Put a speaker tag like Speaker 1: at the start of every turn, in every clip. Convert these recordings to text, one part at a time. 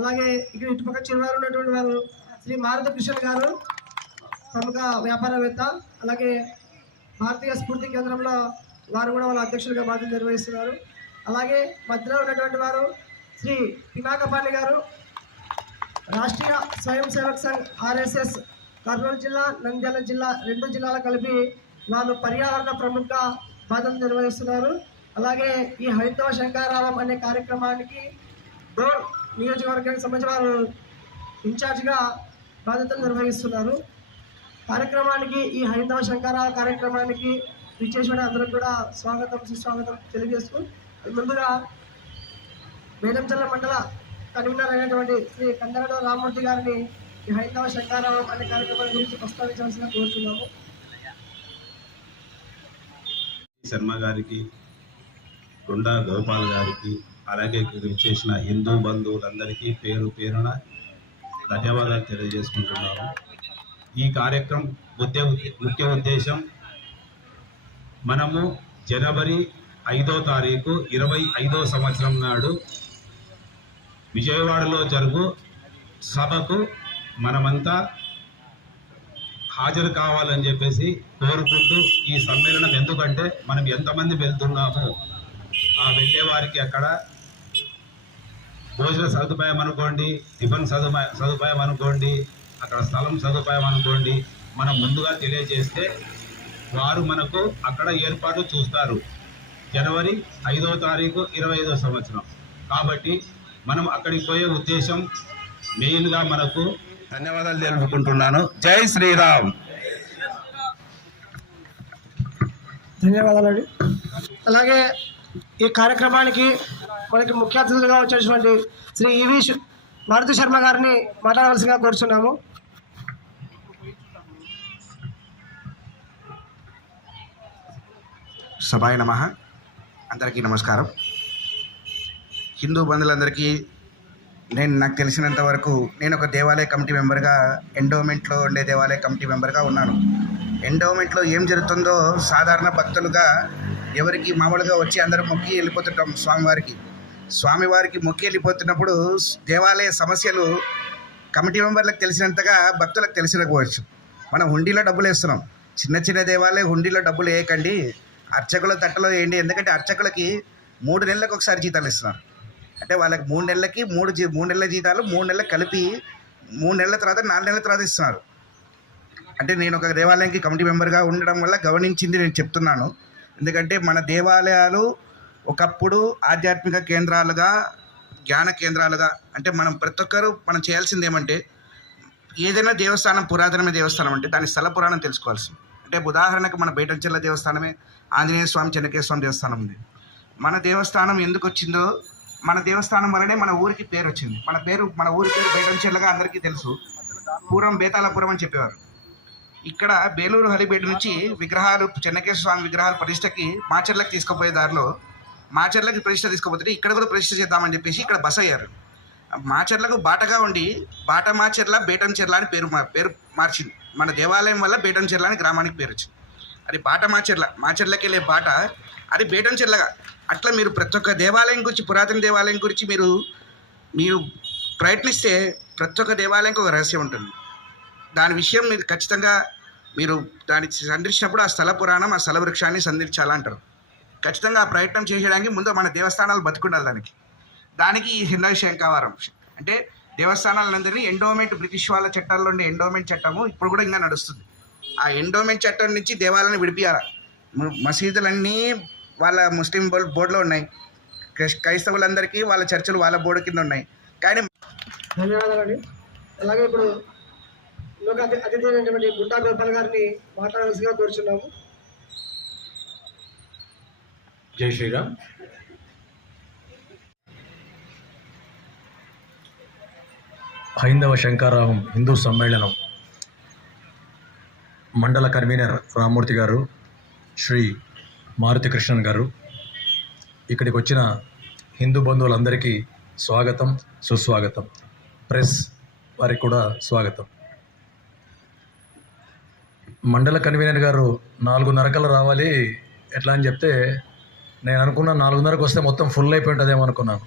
Speaker 1: అలాగే ఇక్కడ ఇటుపక్క చిరువారు ఉన్నటువంటి వారు శ్రీ మారుతి కృష్ణ గారు ప్రముఖ వ్యాపారవేత్త అలాగే భారతీయ స్ఫూర్తి కేంద్రంలో వారు కూడా వాళ్ళ అధ్యక్షులుగా బాధ్యత నిర్వహిస్తున్నారు. అలాగే మధ్యలో ఉన్నటువంటి వారు శ్రీ పినాకపాణి గారు రాష్ట్రీయ స్వయం సేవక్ సంఘ్ ఆర్ఎస్ఎస్ కర్నూలు జిల్లా నంద్యాల జిల్లా రెండు జిల్లాల కలిపి వాళ్ళు పర్యావరణ ప్రముఖ బాధ్యత నిర్వహిస్తున్నారు. అలాగే ఈ హైందవ శంకారావం అనే కార్యక్రమానికి డోర్ నియోజకవర్గానికి సంబంధించిన వారు ఇన్ఛార్జిగా బాధ్యతలు నిర్వహిస్తున్నారు. కార్యక్రమానికి ఈ హైందవ శంకర కార్యక్రమానికి విచ్చేసిన అందరూ కూడా స్వాగతం సుస్వాగతం తెలియజేస్తూ ముందుగా వేదంచల్ల మండల కన్వీనర్ అయినటువంటి శ్రీ కందరడ రామూర్తి గారిని ఈ హైందవ శంకారావం అనే కార్యక్రమం గురించి ప్రస్తావించవలసిన కోరుతున్నాము
Speaker 2: శర్మ గారికి గుండా గోపాల్ గారికి అలాగే చేసిన హిందూ బంధువులందరికీ పేరు పేరున ధన్యవాదాలు తెలియజేసుకుంటున్నాము. ఈ కార్యక్రమం ముఖ్య ముఖ్య ఉద్దేశం మనము జనవరి ఐదో తారీఖు ఇరవై ఐదో సంవత్సరం నాడు విజయవాడలో జరుగు సభకు మనమంతా హాజరు కావాలని చెప్పేసి కోరుకుంటూ ఈ సమ్మేళనం ఎందుకంటే మనం ఎంతమంది వెళ్తున్నామో ఆ వెళ్ళే వారికి అక్కడ భోజన సదుపాయం అనుకోండి టిఫిన్ సదుపాయం సదుపాయం అనుకోండి అక్కడ స్థలం సదుపాయం అనుకోండి మనం ముందుగా తెలియజేస్తే వారు మనకు అక్కడ ఏర్పాటు చూస్తారు. జనవరి ఐదవ తారీఖు ఇరవై ఐదో సంవత్సరం. కాబట్టి మనం అక్కడికి పోయే ఉద్దేశం మెయిన్గా మనకు ధన్యవాదాలు తెలుపుకుంటున్నాను. జై శ్రీరామ్!
Speaker 1: ధన్యవాదాలండి. అలాగే ఈ కార్యక్రమానికి మనకి ముఖ్య అతిథులుగా వచ్చేటువంటి శ్రీ ఈవి మారుతి శర్మ గారిని మాట్లాడవలసిందిగా కోరుచున్నాము.
Speaker 3: సభాయ నమ. అందరికీ నమస్కారం. హిందూ బంధువులందరికీ నేను నాకు తెలిసినంత వరకు నేను ఒక దేవాలయ కమిటీ మెంబర్గా ఎండోమెంట్లో ఉండే దేవాలయ కమిటీ మెంబర్గా ఉన్నాను. ఎండోమెంట్లో ఏం జరుగుతుందో సాధారణ భక్తులుగా ఎవరికి మామూలుగా వచ్చి అందరూ మొక్కి వెళ్ళిపోతుంటాం స్వామివారికి. స్వామివారికి మొక్కి వెళ్ళిపోతున్నప్పుడు దేవాలయ సమస్యలు కమిటీ మెంబర్లకు తెలిసినంతగా భక్తులకు తెలిసినకపోవచ్చు. మనం హుండీలో డబ్బులు వేస్తున్నాం. చిన్న చిన్న దేవాలయ హుండీలో డబ్బులు వేయకండి. అర్చకుల తట్టలో వేయండి. ఎందుకంటే అర్చకులకి మూడు నెలలకు ఒకసారి జీతాలు ఇస్తున్నారు. అంటే వాళ్ళకి మూడు నెలలకి మూడు జీ మూడు నెలల జీతాలు మూడు నెలలు కలిపి మూడు నెలల తర్వాత నాలుగు నెలల తర్వాత ఇస్తున్నారు. అంటే నేను ఒక దేవాలయానికి కమిటీ మెంబర్గా ఉండడం వల్ల గమనించింది నేను చెప్తున్నాను. ఎందుకంటే మన దేవాలయాలు ఒకప్పుడు ఆధ్యాత్మిక కేంద్రాలుగా జ్ఞాన కేంద్రాలుగా అంటే మనం ప్రతి ఒక్కరూ మనం చేయాల్సింది ఏమంటే ఏదైనా దేవస్థానం పురాతనమైన దేవస్థానం అంటే దాని స్థల పురాణం తెలుసుకోవాల్సింది. అంటే ఉదాహరణకు మన బేటంచెల్ల దేవస్థానమే ఆంజనేయ స్వామి చెన్నకేశ్వర స్వామి దేవస్థానం ఉంది. మన దేవస్థానం ఎందుకు వచ్చిందో మన దేవస్థానం వల్లనే మన ఊరికి పేరు వచ్చింది. మన పేరు మన ఊరి పేరు బయటంచెల్లగా అందరికీ తెలుసు. పూర్వం బేతాళపురం అని చెప్పేవారు. ఇక్కడ బేలూరు హరిపేట నుంచి విగ్రహాలు చెన్నకేశ్వర స్వామి విగ్రహాలు ప్రతిష్టకి మాచర్లకు తీసుకుపోయే దారిలో మాచర్లకి ప్రతిష్ట తీసుకుపోతే ఇక్కడ కూడా ప్రతిష్ట చేద్దామని చెప్పేసి ఇక్కడ బస అయ్యారు. మాచర్లకు బాటగా ఉండి బాట మాచర్ల బేటం చెర్ల అని పేరు మా- పేరు మార్చింది. మన దేవాలయం వల్ల బేటం చెర్ల అని గ్రామానికి పేరు వచ్చింది. అది బాట మాచర్ల మాచర్లకి వెళ్ళే బాట అది బేటం చెర్లగా. అట్లా మీరు ప్రతి ఒక్క దేవాలయం గురించి పురాతన దేవాలయం గురించి మీరు మీరు ప్రయత్నిస్తే ప్రతి ఒక్క దేవాలయంకి ఒక రహస్యం ఉంటుంది. దాని విషయం మీరు ఖచ్చితంగా మీరు దాన్ని సందర్శించినప్పుడు ఆ స్థల పురాణం ఆ స్థల వృక్షాన్ని సందర్శించాలంటారు. ఖచ్చితంగా ప్రయత్నం చేయడానికి ముందు మన దేవస్థానాలు బతుకుండాలి దానికి. దానికి ఈ హిందూ శంకావారం అంటే దేవస్థానాలందరినీ ఎండోమెంట్ బ్రిటిష్ వాళ్ళ చట్టాల్లో ఉండే ఎండోమెంట్ చట్టము ఇప్పుడు కూడా ఇంకా నడుస్తుంది. ఆ ఎండోమెంట్ చట్టం నుంచి దేవాలయాన్ని విడిపియాలి. మసీదులన్నీ వాళ్ళ ముస్లిం బోర్డులో ఉన్నాయి. క్రైస్తవులందరికీ వాళ్ళ చర్చలు వాళ్ళ బోర్డు కింద ఉన్నాయి. కానీ
Speaker 1: ధన్యవాదాలండి. అలాగే ఇప్పుడు అతి అతిథి అయినటువంటి గోపాల్ గారిని మాట్లాడాల్సిగా కోరుచున్నాము.
Speaker 4: జై శ్రీరామ్. హైందవ శంకారావం హిందూ సమ్మేళనం. మండల కన్వీనర్ రామూర్తి గారు శ్రీ మారుతి కృష్ణన్ గారు. ఇక్కడికి వచ్చిన హిందూ బంధువులందరికీ స్వాగతం సుస్వాగతం. ప్రెస్ వారికి కూడా స్వాగతం. మండల కన్వీనర్ గారు నాలుగున్నరకలు రావాలి ఎట్లా అని చెప్తే నేను అనుకున్న నాలుగున్నరకు వస్తే మొత్తం ఫుల్ అయిపోయి ఉంటుందేమో అనుకున్నాను.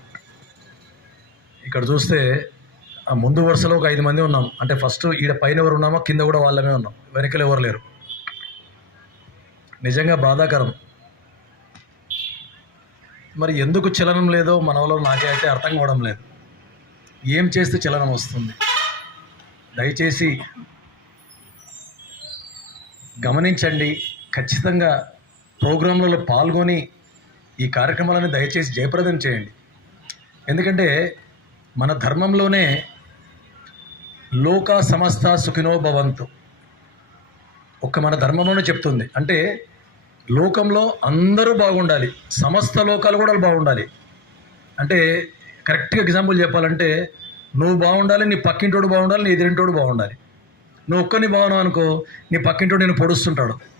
Speaker 4: ఇక్కడ చూస్తే ఆ ముందు వరుసలో ఒక ఐదు మంది ఉన్నాం. అంటే ఫస్ట్ ఈడ పైన ఎవరు ఉన్నామో కింద కూడా వాళ్ళమే ఉన్నాం. వెనకలు ఎవరు లేరు. నిజంగా బాధాకరం. మరి ఎందుకు చలనం లేదో మనలో నాకే అయితే అర్థం కావడం లేదు. ఏం చేస్తే చలనం వస్తుంది? దయచేసి గమనించండి. ఖచ్చితంగా ప్రోగ్రాంలలో పాల్గొని ఈ కార్యక్రమాలను దయచేసి జయప్రదం చేయండి. ఎందుకంటే మన ధర్మంలోనే లోక సమస్త సుఖినో భవంతు ఒక్క మన ధర్మంలోనే చెప్తుంది. అంటే లోకంలో అందరూ బాగుండాలి. సమస్త లోకాలు కూడా బాగుండాలి. అంటే కరెక్ట్గా ఎగ్జాంపుల్ చెప్పాలంటే నువ్వు బాగుండాలి నీ పక్కింటోడు బాగుండాలి నీ ఎదిరింటోడు బాగుండాలి. నువ్వు ఒక్కని బాగున్నావు అనుకో నీ పక్కింటోడు నేను పొడుస్తుంటాడు.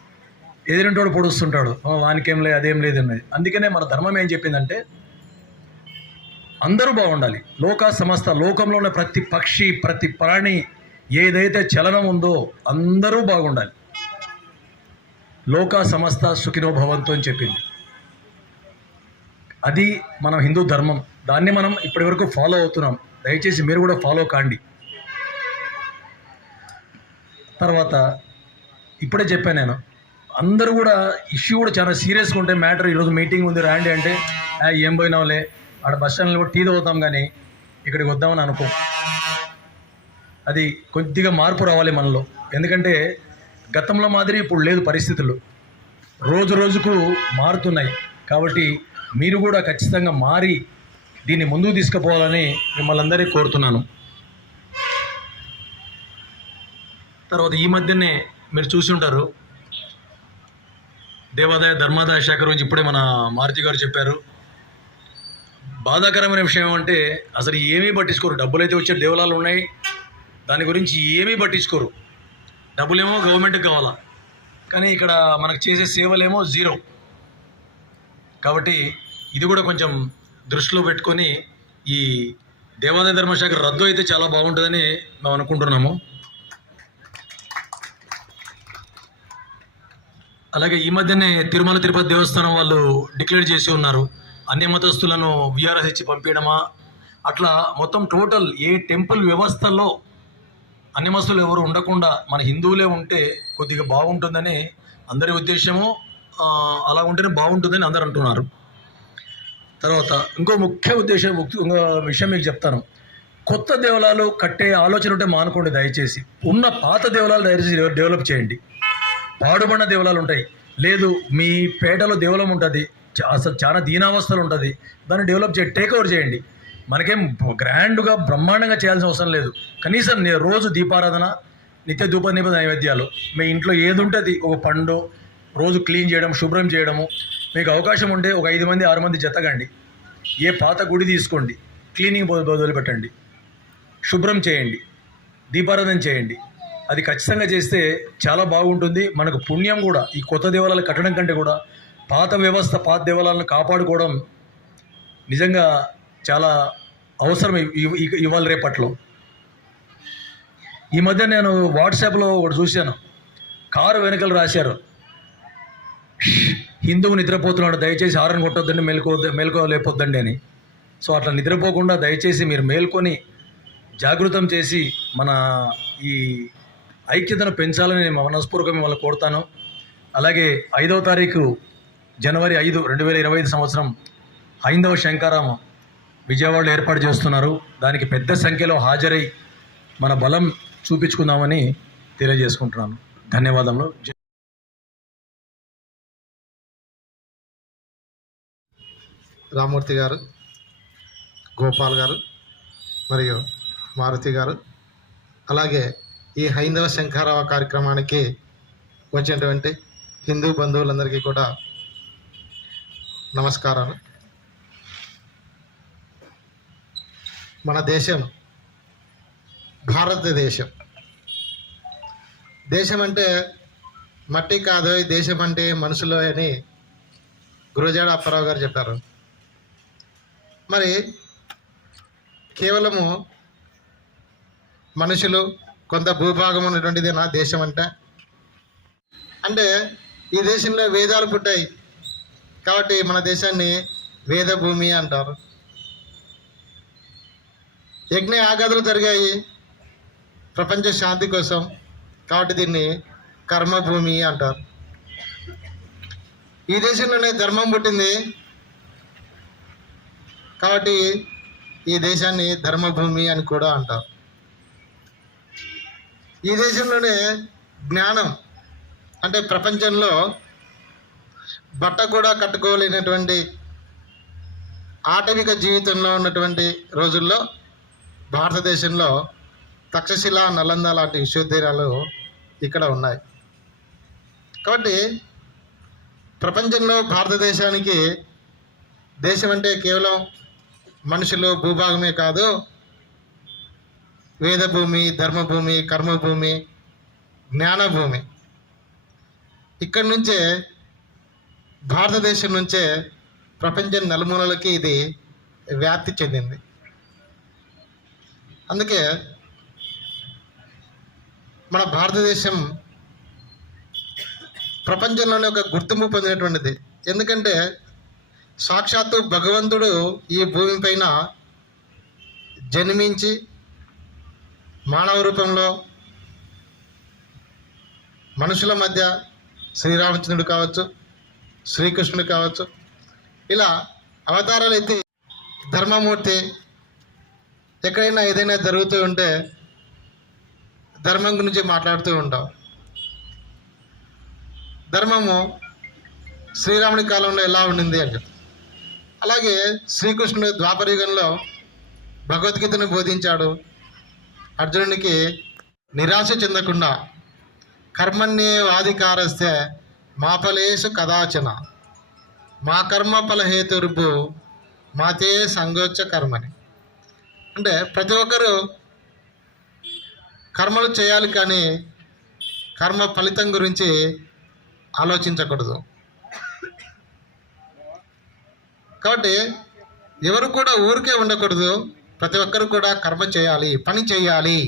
Speaker 4: ఎదిరింటోడు పొడుస్తుంటాడు. "ఆ, వానికేం లేదు అదేం లేదు అన్నది. అందుకనే మన ధర్మం ఏం చెప్పిందంటే అందరూ బాగుండాలి. లోక సమస్త లోకంలో ఉన్న ప్రతి పక్షి ప్రతి ప్రాణి ఏదైతే చలనం ఉందో అందరూ బాగుండాలి. లోక సమస్త సుఖినోభవంతో అని చెప్పింది. అది మన హిందూ ధర్మం. దాన్ని మనం ఇప్పటి వరకు ఫాలో అవుతున్నాం. దయచేసి మీరు కూడా ఫాలో కాండి. తర్వాత ఇప్పుడే చెప్పాను నేను. అందరూ కూడా ఇష్యూ కూడా చాలా సీరియస్గా ఉంటే మ్యాటర్ ఈరోజు మీటింగ్ ఉంది. రాండి అంటే ఏం పోయినావులే? ఆడ బస్ స్టాండ్లో కూడా టీ తాగుతాం కానీ ఇక్కడికి వద్దామని అనుకో. అది కొద్దిగా మార్పు రావాలి మనలో. ఎందుకంటే గతంలో మాదిరి ఇప్పుడు లేదు పరిస్థితులు. రోజు రోజుకు మారుతున్నాయి. కాబట్టి మీరు కూడా ఖచ్చితంగా మారి దీన్ని ముందుకు తీసుకుపోవాలని మిమ్మల్ని అందరికీ కోరుతున్నాను. తర్వాత ఈ మధ్యనే మీరు చూసి ఉంటారు. దేవాదాయ ధర్మాదాయ శాఖ గురించి ఇప్పుడే మన మారుతి గారు చెప్పారు. బాధాకరమైన విషయం ఏమంటే అసలు ఏమీ పట్టించుకోరు. డబ్బులు అయితే వచ్చే దేవాలయాలు ఉన్నాయి. దాని గురించి ఏమీ పట్టించుకోరు. డబ్బులేమో గవర్నమెంట్కి కావాలా? కానీ ఇక్కడ మనకు చేసే సేవలేమో జీరో కాబట్టి ఇది కూడా కొంచెం దృష్టిలో పెట్టుకొని ఈ దేవాదాయ ధర్మశాఖ రద్దు అయితే చాలా బాగుంటుందని మేము అనుకుంటున్నాము. అలాగే ఈ మధ్యనే తిరుమల తిరుపతి దేవస్థానం వాళ్ళు డిక్లేర్ చేసి ఉన్నారు. అన్ని మతస్థులను విఆర్ఎస్ ఇచ్చి పంపించడమా అట్లా మొత్తం టోటల్ ఏ టెంపుల్ వ్యవస్థల్లో అన్ని మస్తులు ఎవరు ఉండకుండా మన హిందువులే ఉంటే కొద్దిగా బాగుంటుందని అందరి ఉద్దేశము. అలా ఉంటేనే బాగుంటుందని అందరు అంటున్నారు. తర్వాత ఇంకో ముఖ్య ఉద్దేశం ఇంకో విషయం మీకు చెప్తాను. కొత్త దేవాలయాలు కట్టే ఆలోచన ఉంటే మానుకోండి దయచేసి. ఉన్న పాత దేవాలయాలు దయచేసి డెవలప్ చేయండి. పాడుబడిన దేవాలయాలు ఉంటాయి. లేదు మీ పేటలో దేవాలయం ఉంటుంది. అసలు చాలా దీనావస్థలు ఉంటుంది. దాన్ని డెవలప్ చేయండి టేక్ ఓవర్ చేయండి. మనకేం గ్రాండ్గా బ్రహ్మాండంగా చేయాల్సిన అవసరం లేదు. కనీసం నే- రోజు దీపారాధన నిత్య ధూప నిప నైవేద్యాలు. మీ ఇంట్లో ఏది ఉంటుంది? ఒక పండు రోజు క్లీన్ చేయడం శుభ్రం చేయడము. మీకు అవకాశం ఉంటే ఒక ఐదు మంది ఆరు మంది జతగండి ఏ పాత గుడి తీసుకోండి. క్లీనింగ్ బదులు పెట్టండి. శుభ్రం చేయండి. దీపారాధన చేయండి. అది ఖచ్చితంగా చేస్తే చాలా బాగుంటుంది. మనకు పుణ్యం కూడా ఈ కొత్త దేవాలయాలు కట్టడం కంటే కూడా పాత వ్యవస్థ పాత దేవాలయాలను కాపాడుకోవడం నిజంగా చాలా అవసరం ఇవాళ రేపట్లో. ఈ మధ్య నేను వాట్సాప్లో ఒకటి చూశాను. కారు వెనకలు రాశారు. హిందువు నిద్రపోతున్నాడు దయచేసి హారన్ కొట్టొద్దండి మేల్కో మేల్కోలేపొద్దండి అని. సో అట్లా నిద్రపోకుండా దయచేసి మీరు మేల్కొని జాగృతం చేసి మన ఈ ఐక్యతను పెంచాలని నేను మనస్పూర్వకంగా మిమ్మల్ని కోరుతాను. అలాగే ఐదవ తారీఖు జనవరి ఐదు రెండు వేల ఇరవై ఐదు సంవత్సరం హైందవ శంకారామ విజయవాడలో ఏర్పాటు చేస్తున్నారు. దానికి పెద్ద సంఖ్యలో హాజరై మన బలం చూపించుకుందామని తెలియజేసుకుంటున్నాను. ధన్యవాదములు.
Speaker 5: రామూర్తి గారు గోపాల్ గారు మరియు మారుతి గారు అలాగే ఈ హైందవ శంఖారావ కార్యక్రమానికి వచ్చినటువంటి హిందూ బంధువులందరికీ కూడా నమస్కారాలు. మన దేశం భారతదేశం. దేశం అంటే మట్టి కాదు ఈ దేశం అంటే మనుషులు అని గురజాడ అప్పారావు గారు చెప్పారు. మరి కేవలము మనుషులు కొంత భూభాగం ఉన్నటువంటిది నా దేశం అంటే అంటే ఈ దేశంలో వేదాలు పుట్టాయి. కాబట్టి మన దేశాన్ని వేద భూమి అంటారు. యజ్ఞ ఆగాదులు జరిగాయి. ప్రపంచ శాంతి కోసం కాబట్టి దీన్ని కర్మభూమి అంటారు. ఈ దేశంలోనే ధర్మం పుట్టింది. కాబట్టి ఈ దేశాన్ని ధర్మభూమి అని కూడా అంటారు. ఈ దేశంలోనే జ్ఞానం అంటే ప్రపంచంలో బట్ట కూడా కట్టుకోలేనటువంటి ఆటవిక జీవితంలో ఉన్నటువంటి రోజుల్లో భారతదేశంలో తక్షశిల నలంద లాంటి విశ్వవిద్యాలయాలు ఇక్కడ ఉన్నాయి. కాబట్టి ప్రపంచంలో భారతదేశానికి దేశం అంటే కేవలం మనుషులు భూభాగమే కాదు వేదభూమి ధర్మభూమి కర్మభూమి జ్ఞానభూమి. ఇక్కడి నుంచే భారతదేశం నుంచే ప్రపంచం నలుమూలలకి ఇది వ్యాప్తి చెందింది. అందుకే మన భారతదేశం ప్రపంచంలోనే ఒక గుర్తింపు పొందినటువంటిది. ఎందుకంటే సాక్షాత్తు భగవంతుడు ఈ భూమిపైన జన్మించి మానవ రూపంలో మనుషుల మధ్య శ్రీరామచంద్రుడు కావచ్చు శ్రీకృష్ణుడు కావచ్చు ఇలా అవతారాలు ఎత్తి ధర్మమూర్తి ఎక్కడైనా ఏదైనా జరుగుతూ ఉంటే ధర్మం గురించి మాట్లాడుతూ ఉంటాం. ధర్మము శ్రీరాముడి కాలంలో ఎలా ఉండింది అని అలాగే శ్రీకృష్ణుడు ద్వాపరయుగంలో భగవద్గీతను బోధించాడు. అర్జునునికి నిరాశ చెందకుండా కర్మణ్యే వాధికారస్తే మా కదాచన. మా కర్మ ఫలహేతుర్భు మాతే సంగోచ్చ కర్మని. అంటే ప్రతి ఒక్కరూ కర్మలు చేయాలి కానీ కర్మ ఫలితం గురించి ఆలోచించకూడదు. కాబట్టి ఎవరు కూడా ఊరికే ఉండకూడదు. ప్రతి ఒక్కరు కూడా కర్మ చేయాలి పని చేయాలి.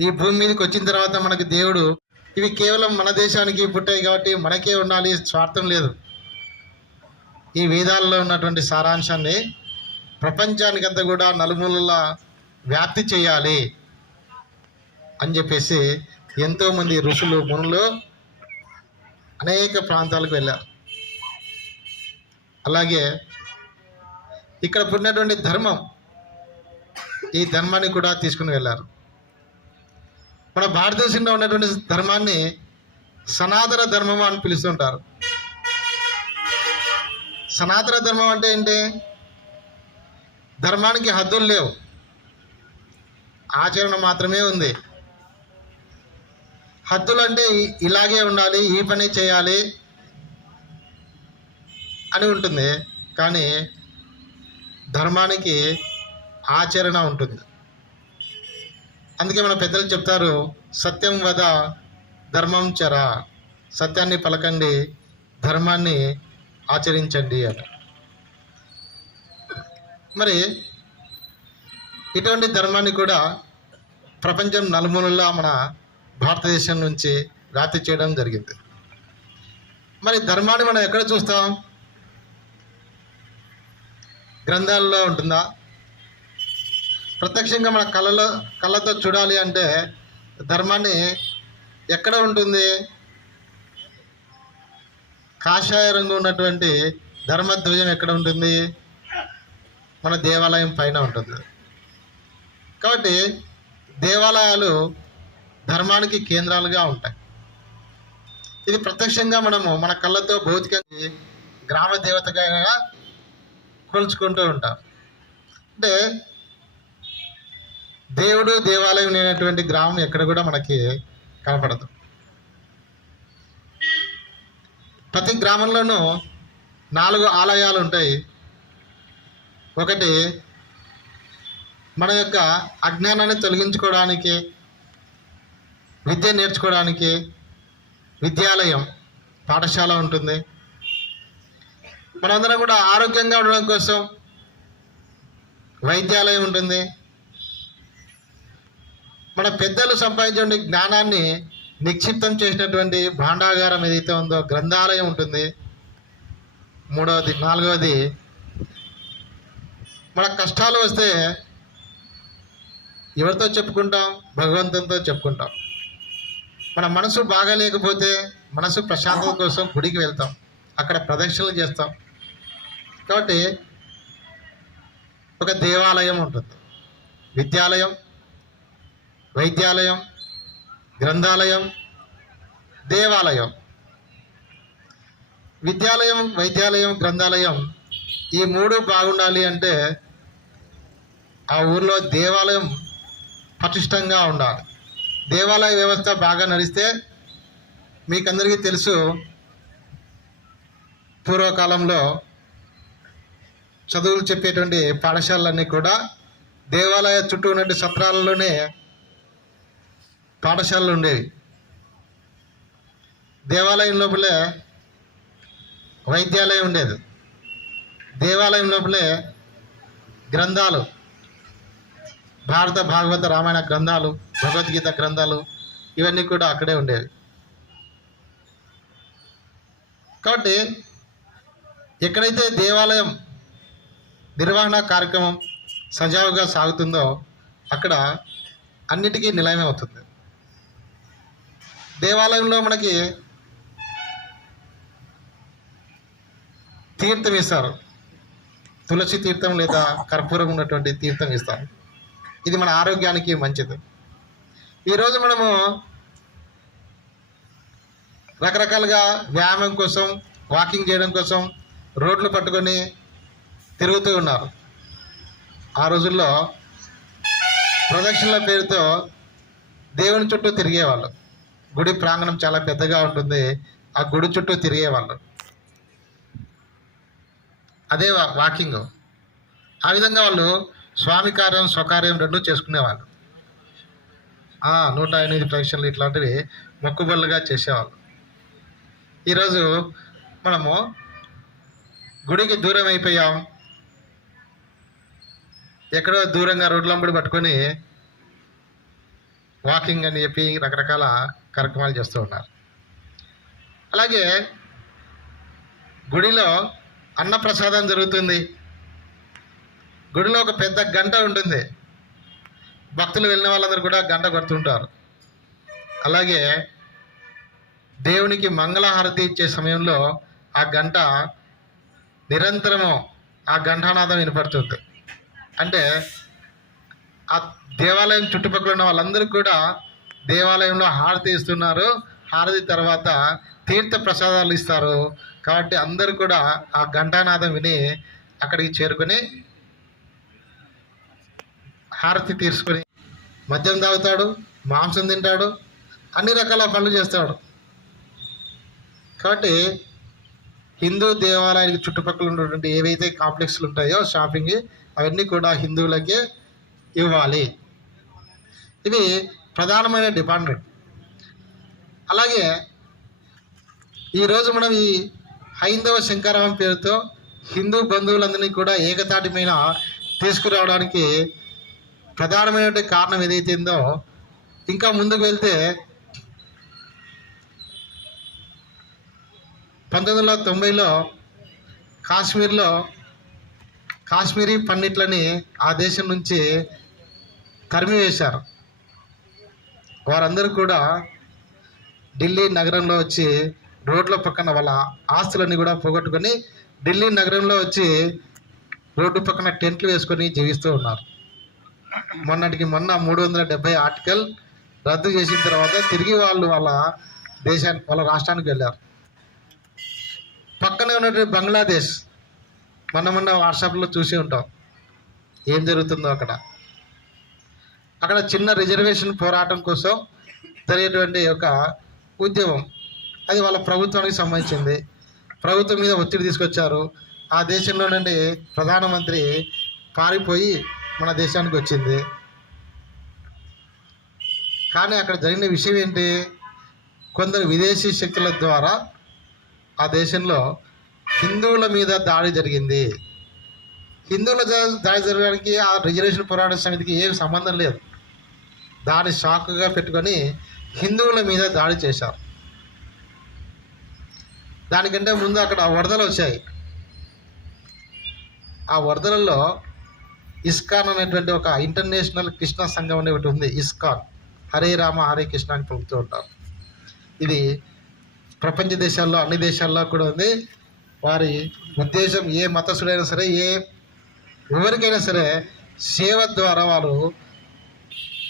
Speaker 5: ఈ భూమి మీదకి వచ్చిన తర్వాత మనకి దేవుడు ఇవి కేవలం మన దేశానికి పుట్టాయి కాబట్టి మనకే ఉండాలి స్వార్థం లేదు. ఈ వేదాల్లో ఉన్నటువంటి సారాంశాన్ని ప్రపంచానికంతా కూడా నలుమూలలా వ్యాప్తి చేయాలి అని చెప్పేసి ఎంతోమంది ఋషులు మునులు అనేక ప్రాంతాలకు వెళ్ళారు. అలాగే ఇక్కడ పుట్టినటువంటి ధర్మం ఈ ధర్మాన్ని కూడా తీసుకుని వెళ్ళారు. మన భారతదేశంలో ఉన్నటువంటి ధర్మాన్ని సనాతన ధర్మం అని పిలుస్తుంటారు. సనాతన ధర్మం అంటే ఏంటి? ధర్మానికి హద్దులు లేవు. ఆచరణ మాత్రమే ఉంది. హద్దులు అంటే ఇలాగే ఉండాలి ఈ పని చేయాలి అని ఉంటుంది. కానీ ధర్మానికి ఆచరణ ఉంటుంది. అందుకే మన పెద్దలు చెప్తారు సత్యం వద ధర్మం చర సత్యాన్ని పలకండి ధర్మాన్ని ఆచరించండి అని మరి ఇటువంటి ధర్మాన్ని కూడా ప్రపంచం నలుమూలలా మన భారతదేశం నుంచి వ్యాప్తి చేయడం జరిగింది. మరి ధర్మాన్ని మనం ఎక్కడ చూస్తాం? గ్రంథాలలో ఉంటుందా? ప్రత్యక్షంగా మన కళ్ళలో కళ్ళతో చూడాలి అంటే ధర్మాన్ని ఎక్కడ ఉంటుంది? కాషాయ రంగు ఉన్నటువంటి ధర్మధ్వజం ఎక్కడ ఉంటుంది? మన దేవాలయం పైన ఉంటుంది. కాబట్టి దేవాలయాలు ధర్మానికి కేంద్రాలుగా ఉంటాయి. ఇది ప్రత్యక్షంగా మనము మన కళ్ళతో భౌతికంగా గ్రామ దేవతగా కొలుచుకుంటూ ఉంటాం. అంటే దేవుడు దేవాలయం లేనటువంటి గ్రామం ఎక్కడ కూడా మనకి కనపడదు. ప్రతి గ్రామంలోనూ నాలుగు ఆలయాలు ఉంటాయి. ఒకటి మన యొక్క అజ్ఞానాన్ని తొలగించుకోవడానికి విద్య నేర్చుకోవడానికి విద్యాలయం పాఠశాల ఉంటుంది. మనందరం కూడా ఆరోగ్యంగా ఉండడం కోసం వైద్యాలయం ఉంటుంది. మన పెద్దలు సంపాదించిన జ్ఞానాన్ని నిక్షిప్తం చేసినటువంటి భాండాగారం ఏదైతే ఉందో గ్రంథాలయం ఉంటుంది. మూడవది నాలుగవది మన కష్టాలు వస్తే ఎవరితో చెప్పుకుంటాం? భగవంతునితో చెప్పుకుంటాం. మన మనసు బాగాలేకపోతే మనసు ప్రశాంతత కోసం గుడికి వెళ్తాం. అక్కడ ప్రదక్షిణలు చేస్తాం. కాబట్టి ఒక దేవాలయం ఉంటుంది. విద్యాలయం వైద్యాలయం గ్రంథాలయం దేవాలయం. విద్యాలయం వైద్యాలయం గ్రంథాలయం ఈ మూడు బాగుండాలి అంటే ఆ ఊర్లో దేవాలయం పటిష్టంగా ఉండాలి. దేవాలయ వ్యవస్థ బాగా నడిస్తే మీకందరికీ తెలుసు పూర్వకాలంలో చదువులు చెప్పేటువంటి పాఠశాలలన్నీ కూడా దేవాలయ చుట్టూ ఉన్నటువంటి సత్రాలలోనే పాఠశాలలు ఉండేవి. దేవాలయం లోపలే వైద్యాలయం ఉండేది. దేవాలయం లోపలే గ్రంథాలు. భారత భాగవత రామాయణ గ్రంథాలు భగవద్గీత గ్రంథాలు ఇవన్నీ కూడా అక్కడే ఉండేవి. కాబట్టి ఎక్కడైతే దేవాలయం నిర్వహణ కార్యక్రమం సజావుగా సాగుతుందో అక్కడ అన్నిటికీ నిలయం అవుతుంది. దేవాలయంలో మనకి తీర్థం ఇస్తారు తులసి తీర్థం లేదా కర్పూరం ఉన్నటువంటి తీర్థం ఇస్తారు ఇది మన ఆరోగ్యానికి మంచిది. ఈరోజు మనము రకరకాలుగా వ్యాయామం కోసం వాకింగ్ చేయడం కోసం రోడ్లు పట్టుకొని తిరుగుతూ ఉన్నారు. ఆ రోజుల్లో ప్రదక్షిణల పేరుతో దేవుని చుట్టూ తిరిగేవాళ్ళు. గుడి ప్రాంగణం చాలా పెద్దగా ఉంటుంది. ఆ గుడి చుట్టూ తిరిగేవాళ్ళు. అదే వా- వాకింగ్. ఆ విధంగా వాళ్ళు స్వామి కార్యం స్వకార్యం రెండు చేసుకునేవాళ్ళు. నూట ఎనిమిది ప్రదక్షిణలు ఇట్లాంటివి మొక్కుబళ్ళుగా చేసేవాళ్ళు. ఈరోజు మనము గుడికి దూరం అయిపోయాం. ఎక్కడో దూరంగా రోడ్లంబడి పట్టుకొని వాకింగ్ అని చెప్పి రకరకాల కార్యక్రమాలు చేస్తూ ఉన్నారు. అలాగే గుడిలో అన్నప్రసాదం జరుగుతుంది. గుడిలో ఒక పెద్ద గంట ఉంటుంది. భక్తులు వెళ్ళిన వాళ్ళందరూ కూడా గంట కొడుతుంటారు. అలాగే దేవునికి మంగళహారతి ఇచ్చే సమయంలో ఆ గంట నిరంతరము ఆ ఘంటానాదం వినపడుతుంది. అంటే ఆ దేవాలయం చుట్టుపక్కల ఉన్న వాళ్ళందరూ కూడా దేవాలయంలో హారతి ఇస్తున్నారు. హారతి తర్వాత తీర్థ ప్రసాదాలు ఇస్తారు. కాబట్టి అందరూ కూడా ఆ ఘంటానాదం విని అక్కడికి చేరుకొని హారతి తీసుకొని మద్యం తాగుతాడు మాంసం తింటాడు అన్ని రకాల పనులు చేస్తాడు. కాబట్టి హిందూ దేవాలయానికి చుట్టుపక్కల ఉన్నటువంటి ఏవైతే కాంప్లెక్స్లు ఉంటాయో షాపింగ్ అవన్నీ కూడా హిందువులకే ఇవ్వాలి. ఇది ప్రధానమైన డిపార్ట్మెంట్ అలాగే ఈరోజు మనం ఈ హైందవ శంకరవం పేరుతో హిందూ బంధువులందరినీ కూడా ఏకతాటి మీద తీసుకురావడానికి ప్రధానమైనటువంటి కారణం ఏదైతేందో ఇంకా ముందుకు వెళ్తే పంతొమ్మిది వందల తొంభైలో కాశ్మీర్లో కాశ్మీరీ పండిట్లని ఆ దేశం నుంచి తరిమివేశారు వారందరూ కూడా ఢిల్లీ నగరంలో వచ్చి రోడ్ల పక్కన వాళ్ళ ఆస్తులన్నీ కూడా పోగొట్టుకొని ఢిల్లీ నగరంలో వచ్చి రోడ్డు పక్కన టెంట్లు వేసుకొని జీవిస్తూ ఉన్నారు. మొన్నటికి మొన్న మూడు వందల డెబ్బై ఆర్టికల్ రద్దు చేసిన తర్వాత తిరిగి వాళ్ళు వాళ్ళ దేశానికి వాళ్ళ రాష్ట్రానికి వెళ్ళారు. పక్కనే ఉన్నటువంటి బంగ్లాదేశ్ మొన్న మొన్న వాట్సాప్లో చూసి ఉంటాం. ఏం జరుగుతుందో అక్కడ. అక్కడ చిన్న రిజర్వేషన్ పోరాటం కోసం జరిగేటువంటి ఒక ఉద్యమం. అది వాళ్ళ ప్రభుత్వానికి సంబంధించింది. ప్రభుత్వం మీద ఒత్తిడి తీసుకొచ్చారు. ఆ దేశంలో నుండి ప్రధానమంత్రి పారిపోయి మన దేశానికి వచ్చింది. కానీ అక్కడ జరిగిన విషయం ఏంటి? కొందరు విదేశీ శక్తుల ద్వారా ఆ దేశంలో హిందువుల మీద దాడి జరిగింది. హిందువుల దాడి జరగడానికి ఆ రిజర్వేషన్ పోరాట సమితికి ఏం సంబంధం లేదు. దాన్ని షాక్గా పెట్టుకొని హిందువుల మీద దాడి చేశారు. దానికంటే ముందు అక్కడ వరదలు వచ్చాయి. ఆ వరదలలో ఇస్కాన్ అనేటువంటి ఒక ఇంటర్నేషనల్ కృష్ణ సంఘం అనే ఒకటి ఉంది. ఇస్కాన్. హరే రామ హరే కృష్ణ అని పలుకుతూ ఉంటారు. ఇది ప్రపంచ దేశాల్లో అన్ని దేశాల్లో కూడా ఉంది. వారి ఉద్దేశం ఏ మతస్థుడైనా సరే ఏ ఎవరికైనా సరే సేవ ద్వారా వారు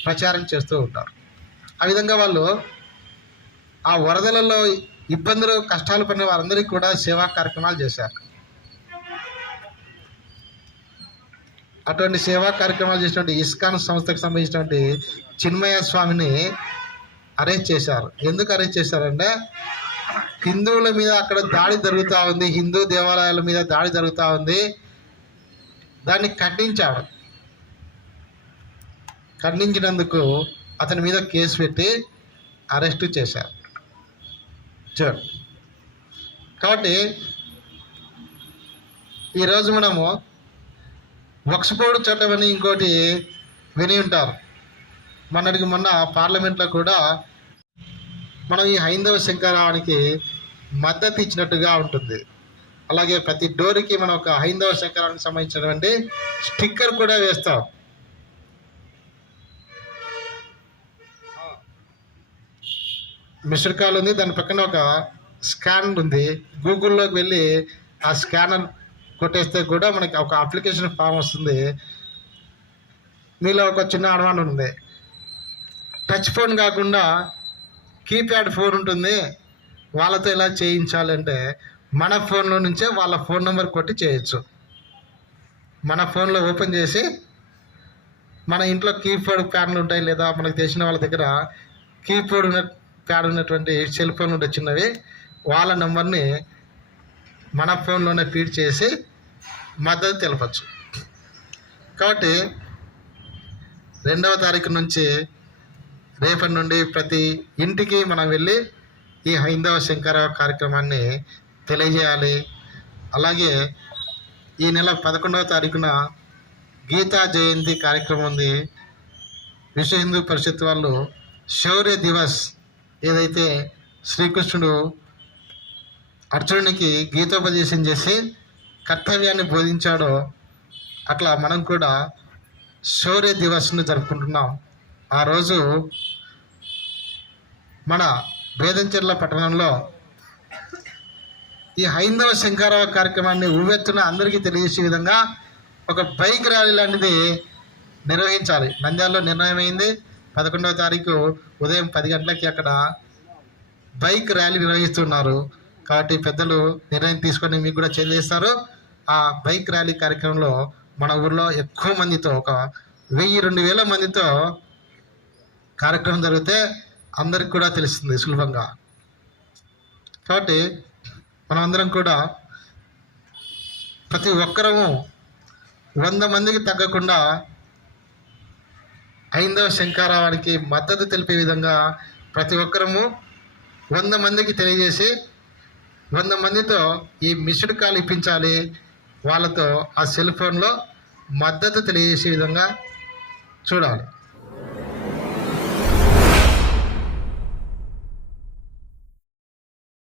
Speaker 5: ప్రచారం చేస్తూ ఉంటారు. ఆ విధంగా వాళ్ళు ఆ వరదలలో ఇబ్బందులు కష్టాలు పడిన వారందరికీ కూడా సేవా కార్యక్రమాలు చేశారు. అటువంటి సేవా కార్యక్రమాలు చేసినటువంటి ఇస్కాన్ సంస్థకు సంబంధించినటువంటి చిన్మయ స్వామిని అరెస్ట్ చేశారు. ఎందుకు అరెస్ట్ చేశారంటే హిందువుల మీద అక్కడ దాడి జరుగుతూ ఉంది. హిందూ దేవాలయాల మీద దాడి జరుగుతూ ఉంది. దాన్ని ఖండించాడు ఖండించినందుకు అతని మీద కేసు పెట్టి అరెస్టు చేశారు. చూడు కాబట్టి ఈరోజు మనము వక్స్పోర్డ్ చట్టం అని ఇంకోటి విని ఉంటారు. మొన్నటికి మొన్న పార్లమెంట్లో కూడా మనం ఈ హైందవ శంకరానికి మద్దతు ఇచ్చినట్టుగా ఉంటుంది. అలాగే ప్రతి డోర్కి మనం ఒక హైందవ శంకరానికి సంబంధించినటువంటి స్టిక్కర్ కూడా వేస్తాం. మిస్డ్ కాల్ ఉంది. దాని పక్కన ఒక స్కాన్ ఉంది. గూగుల్లోకి వెళ్ళి ఆ స్కానర్ కొట్టేస్తే కూడా మనకి ఒక అప్లికేషన్ ఫామ్ వస్తుంది. మీలో ఒక చిన్న అడ్వాన్ ఉంది. టచ్ ఫోన్ కాకుండా కీప్యాడ్ ఫోన్ ఉంటుంది. వాళ్ళతో ఎలా చేయించాలంటే మన ఫోన్లో నుంచే వాళ్ళ ఫోన్ నెంబర్ కొట్టి చేయొచ్చు. మన ఫోన్లో ఓపెన్ చేసి మన ఇంట్లో కీప్యాడ్ ప్యాడ్లు ఉంటాయి లేదా మనకు తెలిసిన వాళ్ళ దగ్గర కీప్యాడ్ ఉన్న ప్యాడ్ ఉన్నటువంటి సెల్ ఫోన్ ఉండే చిన్నవి వాళ్ళ నెంబర్ని మన ఫోన్లోనే ఫీడ్ చేసి మద్దతు తెలపచ్చు. కాబట్టి రెండవ తారీఖు నుంచి రేపటి నుండి ప్రతి ఇంటికి మనం వెళ్ళి ఈ హైందవ శంకర కార్యక్రమాన్ని తెలియజేయాలి. అలాగే ఈ నెల పదకొండవ తారీఖున గీతా జయంతి కార్యక్రమం ఉంది. విశ్వ హిందూ పరిషత్ వాళ్ళు శౌర్య దివస్ ఏదైతే శ్రీకృష్ణుడు అర్జునునికి గీతోపదేశం చేసి కర్తవ్యాన్ని బోధించాడో అట్లా మనం కూడా శౌర్య దివస్ను జరుపుకుంటున్నాం. ఆ రోజు మన బేదంచెర్ల పట్టణంలో ఈ హైందవ శంకారవ కార్యక్రమాన్ని ఉవ్వెత్తున అందరికీ తెలియజేసే విధంగా ఒక బైక్ ర్యాలీ లాంటిది నిర్వహించాలి. నంద్యాలలో నిర్ణయమైంది. పదకొండవ తారీఖు ఉదయం పది గంటలకి అక్కడ బైక్ ర్యాలీ నిర్వహిస్తున్నారు. కాబట్టి పెద్దలు నిర్ణయం తీసుకొని మీకు కూడా చేస్తారు ఆ బైక్ ర్యాలీ కార్యక్రమంలో మన ఊర్లో ఎక్కువ మందితో ఒక వెయ్యి రెండు వేల మందితో కార్యక్రమం జరిగితే అందరికి కూడా తెలుస్తుంది సులభంగా. కాబట్టి మనమందరం కూడా ప్రతి ఒక్కరము వంద మందికి తగ్గకుండా ఐందవ శంకారావానికి మద్దతు తెలిపే విధంగా ప్రతి ఒక్కరము వంద మందికి తెలియజేసి వంద మందితో ఈ మిస్డ్ కాల్ ఇప్పించాలి. వాళ్ళతో ఆ సెల్ ఫోన్లో మద్దతు తెలియజేసే విధంగా చూడాలి.